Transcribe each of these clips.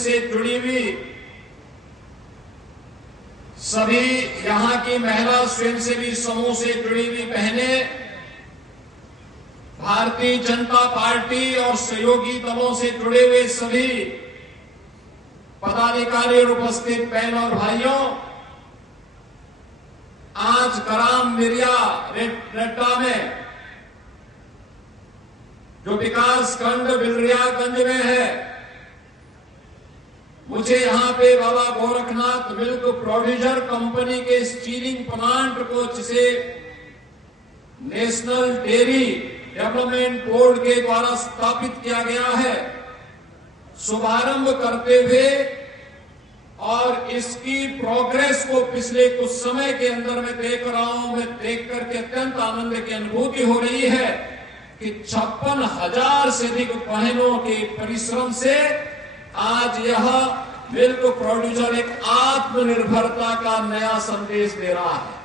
से जुड़ी हुई सभी यहां की महिला स्वयंसेवी समूह से जुड़ी हुई बहनें, भारतीय जनता पार्टी और सहयोगी दलों से जुड़े हुए सभी पदाधिकारी और उपस्थित बहनों और भाइयों, आज ग्राम मिरिया रेड्डा में जो विकास खंड बिलरियागंज में है, मुझे यहां पे बाबा गोरखनाथ मिल्क प्रोड्यूसर कंपनी के स्टीलिंग प्लांट को, जिसे नेशनल डेयरी डेवलपमेंट बोर्ड के द्वारा स्थापित किया गया है, शुभारंभ करते हुए और इसकी प्रोग्रेस को पिछले कुछ समय के अंदर मैं देख रहा हूं, मैं देख करके अत्यंत आनंद की अनुभूति हो रही है कि 56,000 से अधिक बहनों के परिश्रम से आज यह मिल्क प्रोड्यूसर एक आत्मनिर्भरता का नया संदेश दे रहा है।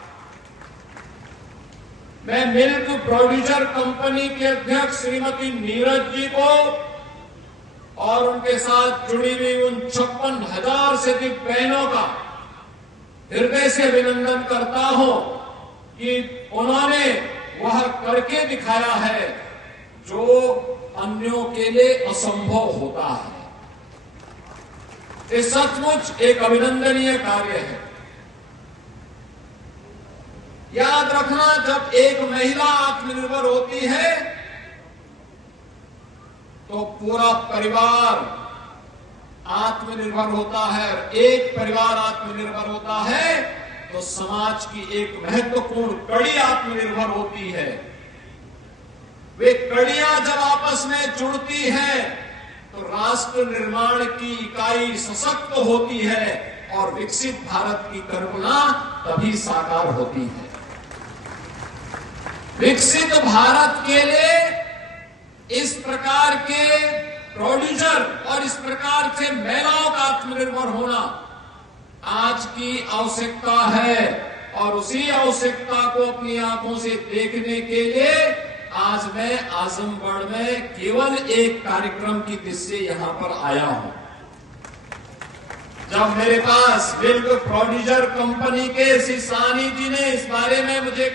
मैं मिल्क प्रोड्यूसर कंपनी के अध्यक्ष श्रीमती नीरज जी को और उनके साथ जुड़ी हुई उन 56,000 से अधिक बहनों का हृदय से अभिनंदन करता हूं कि उन्होंने वह करके दिखाया है जो अन्यों के लिए असंभव होता है। ये सचमुच एक अभिनंदनीय कार्य है। याद रखना, जब एक महिला आत्मनिर्भर होती है तो पूरा परिवार आत्मनिर्भर होता है। एक परिवार आत्मनिर्भर होता है तो समाज की एक महत्वपूर्ण कड़ी आत्मनिर्भर होती है। वे कड़ियां जब आपस में जुड़ती हैं तो राष्ट्र निर्माण की इकाई सशक्त होती है और विकसित भारत की कल्पना तभी साकार होती है। विकसित भारत के लिए इस प्रकार के प्रोड्यूसर और इस प्रकार से महिलाओं का आत्मनिर्भर होना आज की आवश्यकता है और उसी आवश्यकता को अपनी आंखों से देखने के लिए आज मैं आजमगढ़ में केवल एक कार्यक्रम की दृष्टि से यहां पर आया हूं। जब मेरे पास मिल्क प्रोड्यूसर कंपनी के श्री सानी जी ने इस बारे में मुझे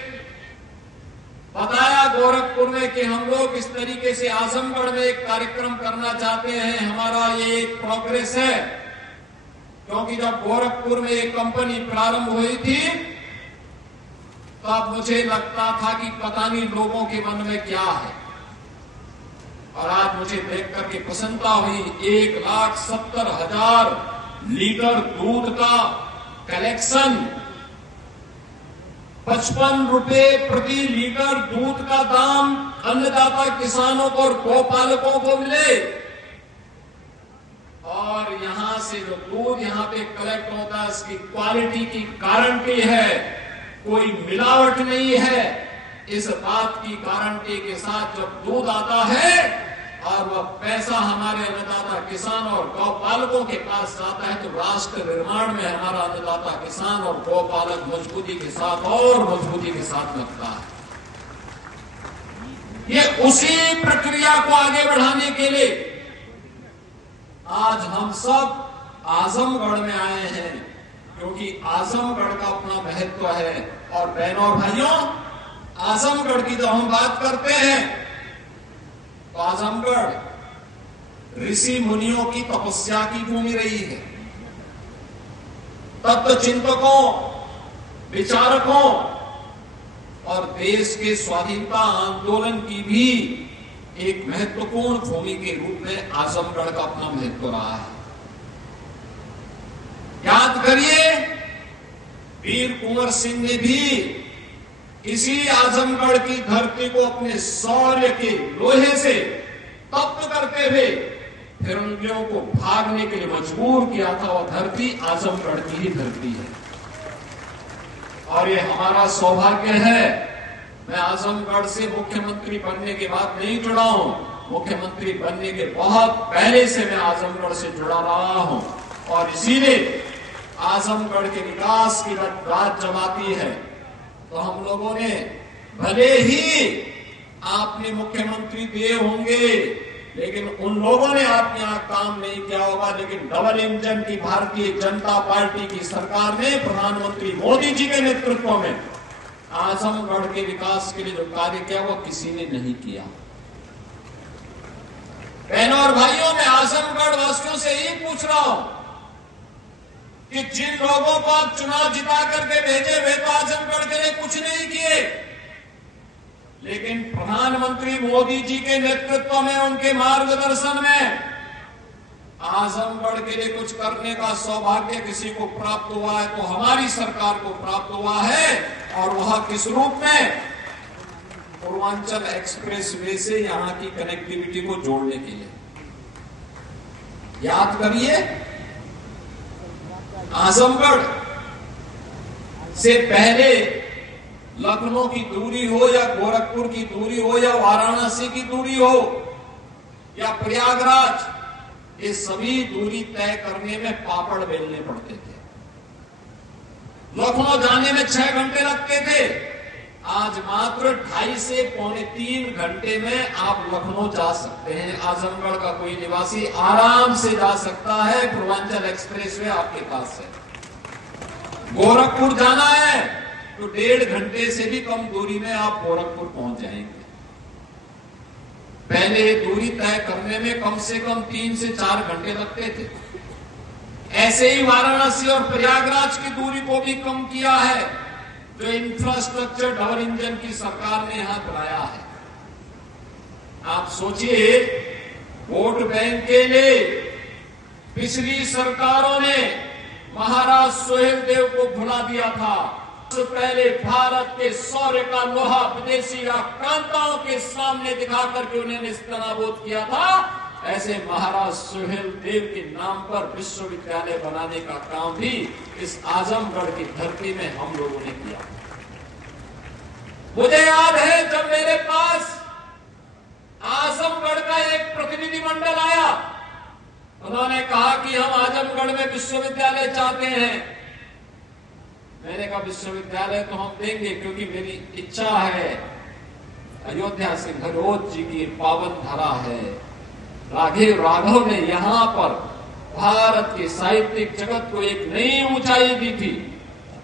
बताया गोरखपुर में कि हम लोग इस तरीके से आजमगढ़ में एक कार्यक्रम करना चाहते हैं, हमारा ये एक प्रोग्रेस है, क्योंकि जब गोरखपुर में एक कंपनी प्रारंभ हुई थी तब मुझे लगता था कि पता नहीं लोगों के मन में क्या है, और आज मुझे देख करके प्रसन्नता हुई। 1,70,000 लीटर दूध का कलेक्शन, 55 रुपए प्रति लीटर दूध का दाम अन्नदाता किसानों को और गौपालकों को मिले, और यहां से जो दूध यहां पे कलेक्ट होता है इसकी क्वालिटी की गारंटी है, कोई मिलावट नहीं है। इस बात की गारंटी के साथ जब दूध आता है और वह पैसा हमारे अन्नदाता किसान और गौपालकों के पास जाता है तो राष्ट्र निर्माण में हमारा अन्नदाता किसान और गौपालक मजबूती के साथ और मजबूती के साथ लगता है। ये उसी प्रक्रिया को आगे बढ़ाने के लिए आज हम सब आजमगढ़ में आए हैं, क्योंकि आजमगढ़ का अपना महत्व है। और बहनों और भाइयों, आजमगढ़ की जब हम बात करते हैं तो आजमगढ़ ऋषि मुनियों की तपस्या की भूमि रही है। तत्व चिंतकों, विचारकों और देश के स्वाधीनता आंदोलन की भी एक महत्वपूर्ण भूमि के रूप में आजमगढ़ का अपना महत्व रहा है। याद करिए, वीर कुंवर सिंह ने भी इसी आजमगढ़ की धरती को अपने शौर्य के लोहे से तप्त करते हुए फिरंगियों को भागने के लिए मजबूर किया था। वह धरती आजमगढ़ की ही धरती है और ये हमारा सौभाग्य है। मैं आजमगढ़ से मुख्यमंत्री बनने के बाद नहीं जुड़ा हूं, मुख्यमंत्री बनने के बहुत पहले से मैं आजमगढ़ से जुड़ा रहा हूं, और इसीलिए आजमगढ़ के विकास की बात जब आती है तो हम लोगों ने, भले ही आपने मुख्यमंत्री दिए होंगे लेकिन उन लोगों ने आपके यहां काम नहीं किया होगा। लेकिन डबल इंजन की भारतीय जनता पार्टी की सरकार ने प्रधानमंत्री मोदी जी के नेतृत्व में आजमगढ़ के विकास के लिए जो कार्य किया वो किसी ने नहीं किया। बहनों और भाइयों, मैं आजमगढ़ वासियों से यही पूछ रहा हूं कि जिन लोगों को आप चुनाव जिता करके भेजे वे तो आजमगढ़ के लिए कुछ नहीं किए, लेकिन प्रधानमंत्री मोदी जी के नेतृत्व में, उनके मार्गदर्शन में आजमगढ़ के लिए कुछ करने का सौभाग्य किसी को प्राप्त हुआ है तो हमारी सरकार को प्राप्त हुआ है। और वह किस रूप में? पूर्वांचल एक्सप्रेस वे से यहां की कनेक्टिविटी को जोड़ने के लिए। याद करिए, आजमगढ़ से पहले लखनऊ की दूरी हो या गोरखपुर की दूरी हो या वाराणसी की दूरी हो या प्रयागराज, ये सभी दूरी तय करने में पापड़ बेलने पड़ते थे। लखनऊ जाने में 6 घंटे लगते थे, आज मात्र 2.5 से 2.25 घंटे में आप लखनऊ जा सकते हैं। आजमगढ़ का कोई निवासी आराम से जा सकता है, पूर्वांचल एक्सप्रेसवे आपके पास है। गोरखपुर जाना है तो 1.5 घंटे से भी कम दूरी में आप गोरखपुर पहुंच जाएंगे। पहले दूरी तय करने में कम से कम 3 से 4 घंटे लगते थे। ऐसे ही वाराणसी और प्रयागराज की दूरी को भी कम किया है, जो इंफ्रास्ट्रक्चर डबल इंजन की सरकार ने यहां बनाया है। आप सोचिए, वोट बैंक के लिए पिछली सरकारों ने महाराज सुहेलदेव को भुला दिया था। सबसे पहले भारत के शौर्य का लोहा विदेशी आक्रांताओं के सामने दिखा करके उन्हें निस्तनाबूद किया था। ऐसे महाराज सुहेलदेव के नाम पर विश्वविद्यालय बनाने का काम भी इस आजमगढ़ की धरती में हम लोगों ने किया। मुझे याद है जब मेरे पास आजमगढ़ का एक प्रतिनिधि मंडल आया, उन्होंने कहा कि हम आजमगढ़ में विश्वविद्यालय चाहते हैं। मैंने कहा विश्वविद्यालय तो हम देंगे, क्योंकि मेरी इच्छा है, अयोध्या सिंहरोज जी की पावन धरा है। राघव ने यहां पर भारत के साहित्यिक जगत को एक नई ऊंचाई दी थी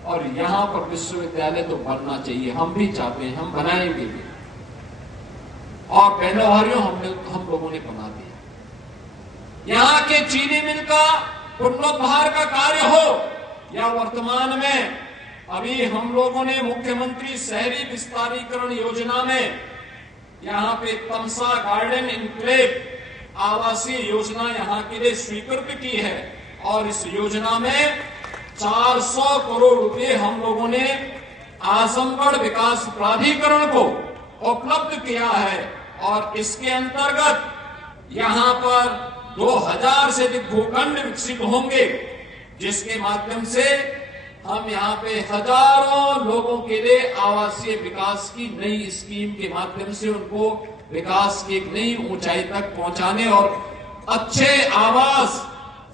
और यहां पर विश्वविद्यालय तो बनना चाहिए। हम भी चाहते हैं, हम बनाएंगे भी। और बहनों भाइयों, हम लोगों ने बना दिया। यहां के चीनी मिल का पुनरुद्धार का कार्य हो या वर्तमान में अभी हम लोगों ने मुख्यमंत्री शहरी विस्तारीकरण योजना में यहां पे तमसा गार्डन इनक्लेव आवासीय योजना यहां के लिए स्वीकृत की है। और इस योजना में 400 करोड़ रुपए हम लोगों ने आजमगढ़ विकास प्राधिकरण को उपलब्ध किया है। और इसके अंतर्गत यहां पर 2000 से अधिक भूखंड विकसित होंगे, जिसके माध्यम से हम यहाँ पे हजारों लोगों के लिए आवासीय विकास की नई स्कीम के माध्यम से उनको विकास की एक नई ऊंचाई तक पहुंचाने और अच्छे आवास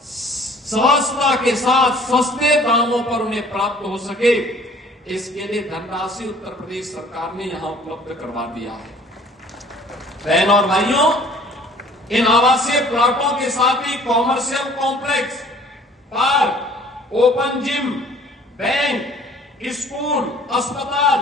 सहजता के साथ सस्ते दामों पर उन्हें प्राप्त हो सके, इसके लिए धनराशि उत्तर प्रदेश सरकार ने यहां उपलब्ध करवा दिया है। बहनों और भाइयों, इन आवासीय प्लॉटों के साथ ही commercial complex, park, open gym, bank, school, अस्पताल